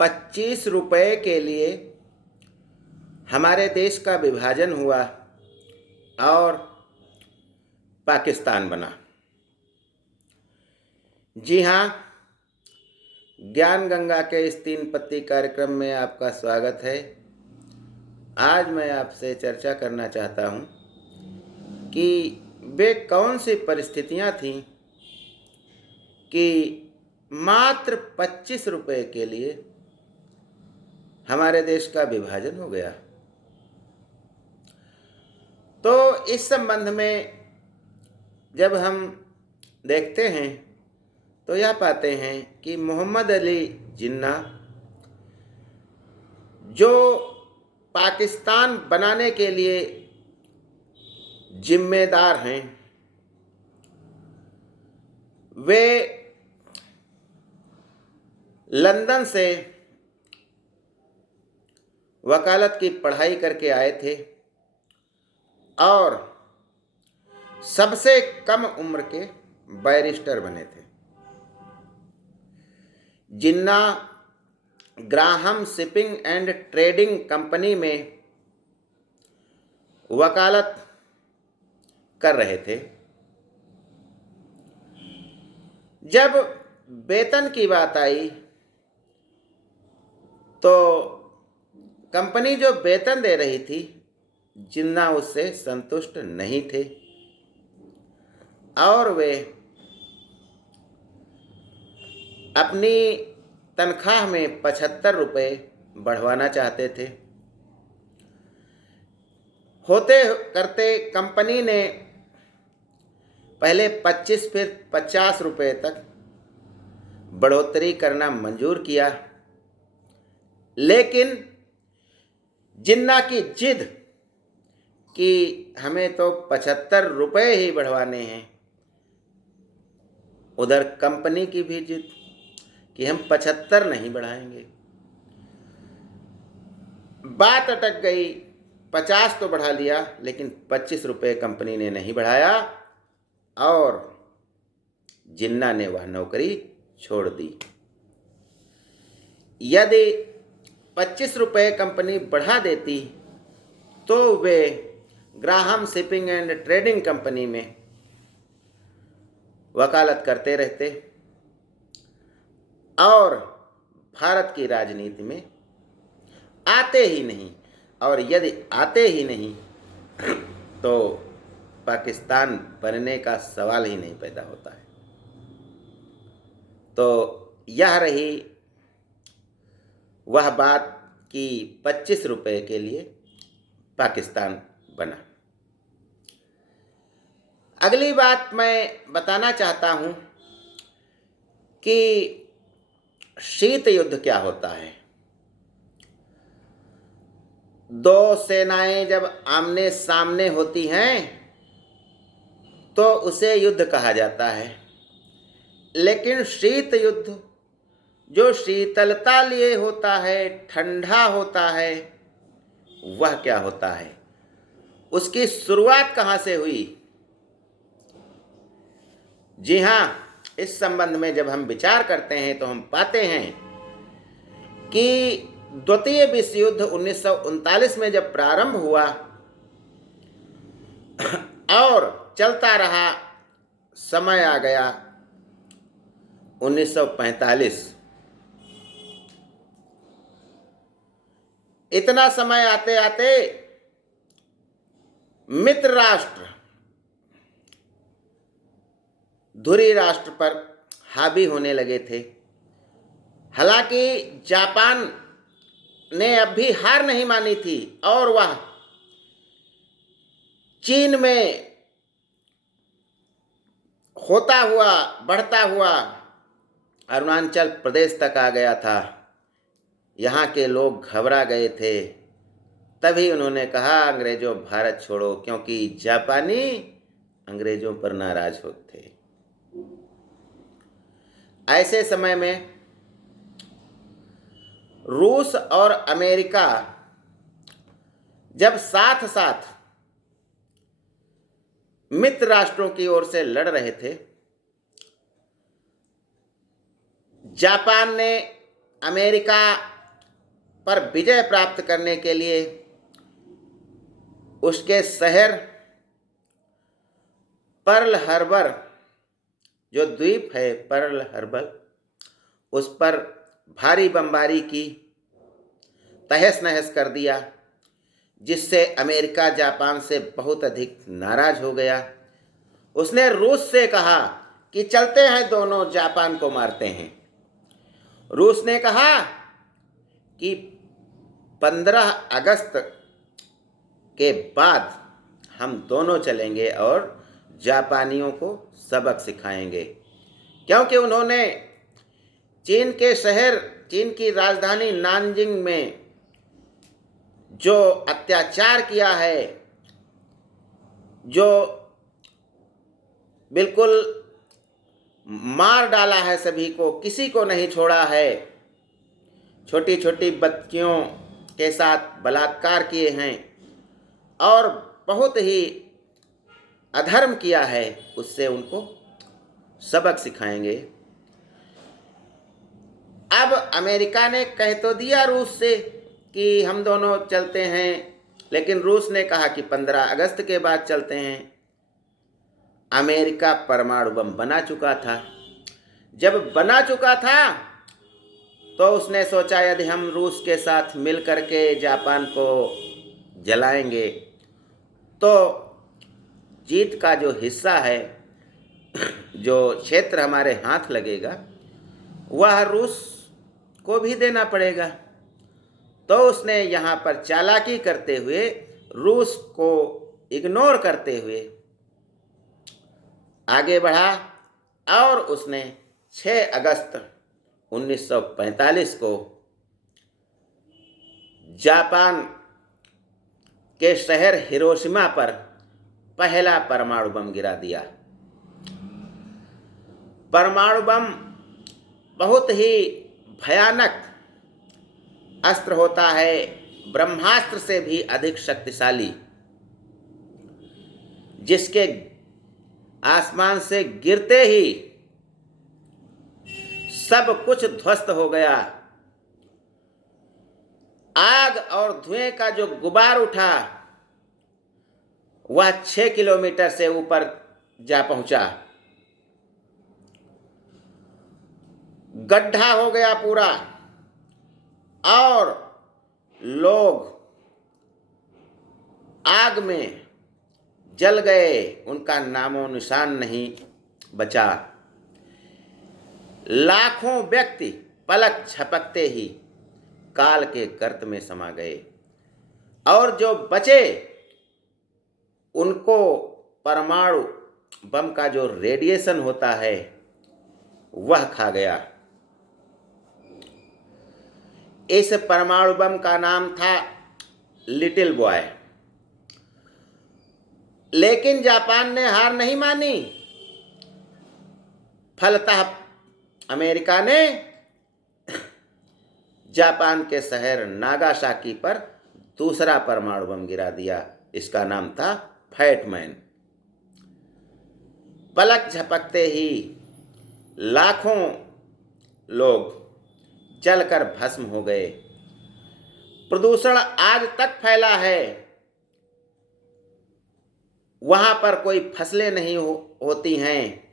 ₹25 के लिए हमारे देश का विभाजन हुआ और पाकिस्तान बना। जी हाँ, ज्ञान गंगा के इस 3 पत्ती कार्यक्रम में आपका स्वागत है। आज मैं आपसे चर्चा करना चाहता हूँ कि वे कौन सी परिस्थितियाँ थीं कि मात्र ₹25 के लिए हमारे देश का विभाजन हो गया। तो इस संबंध में जब हम देखते हैं तो यह पाते हैं कि मोहम्मद अली जिन्ना जो पाकिस्तान बनाने के लिए जिम्मेदार हैं, वे लंदन से वकालत की पढ़ाई करके आए थे और सबसे कम उम्र के बैरिस्टर बने थे। Jinnah Graham shipping and trading company में वकालत कर रहे थे। जब वेतन की बात आई तो कंपनी जो वेतन दे रही थी, जिन्ना उससे संतुष्ट नहीं थे और वे अपनी तनख्वाह में ₹75 बढ़वाना चाहते थे। होते करते कंपनी ने पहले 25 फिर ₹50 तक बढ़ोतरी करना मंजूर किया, लेकिन जिन्ना की जिद कि हमें तो ₹75 ही बढ़वाने हैं, उधर कंपनी की भी जिद कि हम 75 नहीं बढ़ाएंगे। बात अटक गई। 50 तो बढ़ा लिया, लेकिन ₹25 कंपनी ने नहीं बढ़ाया और जिन्ना ने वह नौकरी छोड़ दी। यदि ₹25 कंपनी बढ़ा देती तो वे Graham shipping and trading company में वकालत करते रहते और भारत की राजनीति में आते ही नहीं, और यदि आते ही नहीं तो पाकिस्तान बनने का सवाल ही नहीं पैदा होता है। तो यह रही वह बात कि ₹25 के लिए पाकिस्तान बना। अगली बात मैं बताना चाहता हूँ कि शीत युद्ध क्या होता है। दो सेनाएं जब आमने सामने होती हैं तो उसे युद्ध कहा जाता है, लेकिन शीत युद्ध जो शीतलता लिए होता है, ठंडा होता है, वह क्या होता है, उसकी शुरुआत कहाँ से हुई? जी हाँ, इस संबंध में जब हम विचार करते हैं तो हम पाते हैं कि द्वितीय विश्व युद्ध 1939 में जब प्रारंभ हुआ और चलता रहा, समय आ गया 1945। इतना समय आते आते मित्र राष्ट्र धुरी राष्ट्र पर हावी होने लगे थे। हालांकि जापान ने अब भी हार नहीं मानी थी और वह चीन में होता हुआ, बढ़ता हुआ अरुणाचल प्रदेश तक आ गया था। यहाँ के लोग घबरा गए थे। तभी उन्होंने कहा, अंग्रेजों भारत छोड़ो, क्योंकि जापानी अंग्रेजों पर नाराज होते थे। ऐसे समय में रूस और अमेरिका जब साथ साथ मित्र राष्ट्रों की ओर से लड़ रहे थे, जापान ने अमेरिका पर विजय प्राप्त करने के लिए उसके शहर पर्ल हार्बर, जो द्वीप है पर्ल हार्बर, उस पर भारी बमबारी की, तहस नहस कर दिया, जिससे अमेरिका जापान से बहुत अधिक नाराज हो गया। उसने रूस से कहा कि चलते हैं, दोनों जापान को मारते हैं। रूस ने कहा कि 15 अगस्त के बाद हम दोनों चलेंगे और जापानियों को सबक सिखाएंगे, क्योंकि उन्होंने चीन के शहर, चीन की राजधानी नानजिंग में जो अत्याचार किया है, जो बिल्कुल मार डाला है, सभी को, किसी को नहीं छोड़ा है, छोटी छोटी बच्चियों के साथ बलात्कार किए हैं और बहुत ही अधर्म किया है, उससे उनको सबक सिखाएंगे। अब अमेरिका ने कह तो दिया रूस से कि हम दोनों चलते हैं, लेकिन रूस ने कहा कि 15 अगस्त के बाद चलते हैं। अमेरिका परमाणु बम बना चुका था। जब बना चुका था तो उसने सोचा यदि हम रूस के साथ मिल करके जापान को जलाएंगे तो जीत का जो हिस्सा है, जो क्षेत्र हमारे हाथ लगेगा, वह रूस को भी देना पड़ेगा। तो उसने यहाँ पर चालाकी करते हुए, रूस को इग्नोर करते हुए आगे बढ़ा और उसने 6 अगस्त 1945 को जापान के शहर हिरोशिमा पर पहला परमाणु बम गिरा दिया। परमाणु बम बहुत ही भयानक अस्त्र होता है, ब्रह्मास्त्र से भी अधिक शक्तिशाली, जिसके आसमान से गिरते ही सब कुछ ध्वस्त हो गया। आग और धुएं का जो गुबार उठा वह 6 किलोमीटर से ऊपर जा पहुंचा। गड्ढा हो गया पूरा और लोग आग में जल गए, उनका नामो निशान नहीं बचा। लाखों व्यक्ति पलक झपकते ही काल के गर्त में समा गए और जो बचे उनको परमाणु बम का जो रेडिएशन होता है वह खा गया। इस परमाणु बम का नाम था लिटिल बॉय। लेकिन जापान ने हार नहीं मानी। फलतः अमेरिका ने जापान के शहर नागासाकी पर दूसरा परमाणु बम गिरा दिया। इसका नाम था फैट मैन। पलक झपकते ही लाखों लोग जलकर भस्म हो गए। प्रदूषण आज तक फैला है। वहां पर कोई फसलें नहीं होती हैं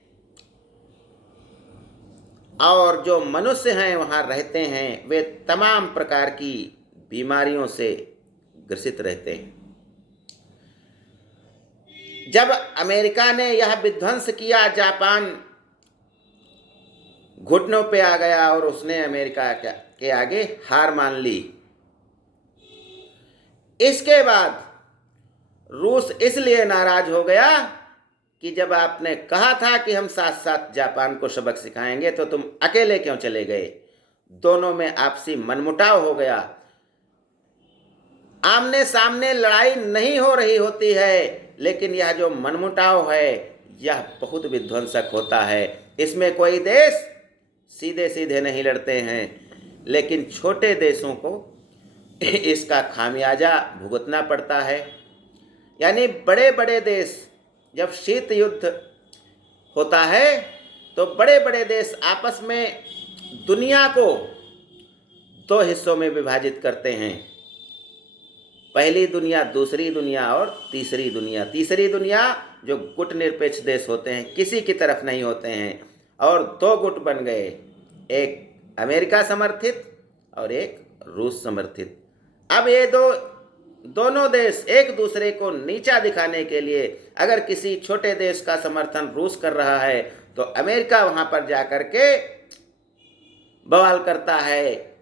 और जो मनुष्य हैं वहां रहते हैं वे तमाम प्रकार की बीमारियों से ग्रसित रहते हैं। जब अमेरिका ने यह विध्वंस किया, जापान घुटनों पे आ गया और उसने अमेरिका के आगे हार मान ली। इसके बाद रूस इसलिए नाराज हो गया कि जब आपने कहा था कि हम साथ साथ जापान को सबक सिखाएंगे तो तुम अकेले क्यों चले गए। दोनों में आपसी मनमुटाव हो गया। आमने सामने लड़ाई नहीं हो रही होती है, लेकिन यह जो मनमुटाव है यह बहुत विध्वंसक होता है। इसमें कोई देश सीधे सीधे नहीं लड़ते हैं, लेकिन छोटे देशों को इसका खामियाजा भुगतना पड़ता है। यानी बड़े बड़े देश, जब शीत युद्ध होता है तो बड़े बड़े देश आपस में दुनिया को दो हिस्सों में विभाजित करते हैं, पहली दुनिया, दूसरी दुनिया और तीसरी दुनिया। तीसरी दुनिया जो गुट निरपेक्ष देश होते हैं, किसी की तरफ नहीं होते हैं, और दो गुट बन गए, एक अमेरिका समर्थित और एक रूस समर्थित। अब ये दोनों देश एक दूसरे को नीचा दिखाने के लिए, अगर किसी छोटे देश का समर्थन रूस कर रहा है तो अमेरिका वहां पर जाकर के बवाल करता है,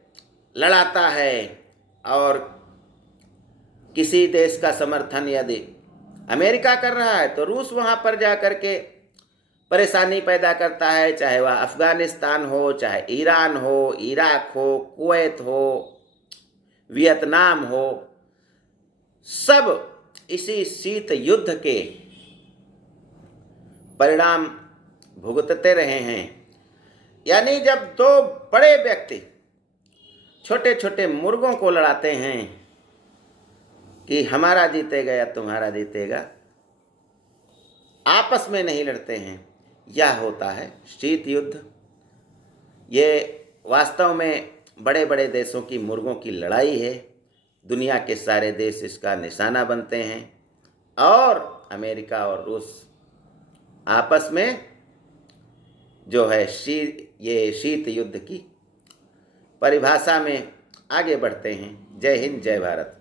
लड़ाता है, और किसी देश का समर्थन यदि अमेरिका कर रहा है तो रूस वहां पर जाकर के परेशानी पैदा करता है, चाहे वह अफगानिस्तान हो, चाहे ईरान हो, इराक हो, कुवैत हो, वियतनाम हो, सब इसी शीत युद्ध के परिणाम भुगतते रहे हैं। यानी जब दो बड़े व्यक्ति छोटे छोटे मुर्गों को लड़ाते हैं कि हमारा जीतेगा या तुम्हारा जीतेगा, आपस में नहीं लड़ते हैं, यह होता है शीत युद्ध। ये वास्तव में बड़े बड़े देशों की मुर्गों की लड़ाई है। दुनिया के सारे देश इसका निशाना बनते हैं, और अमेरिका और रूस आपस में जो है ये शीत युद्ध की परिभाषा में आगे बढ़ते हैं। जय हिंद, जय भारत।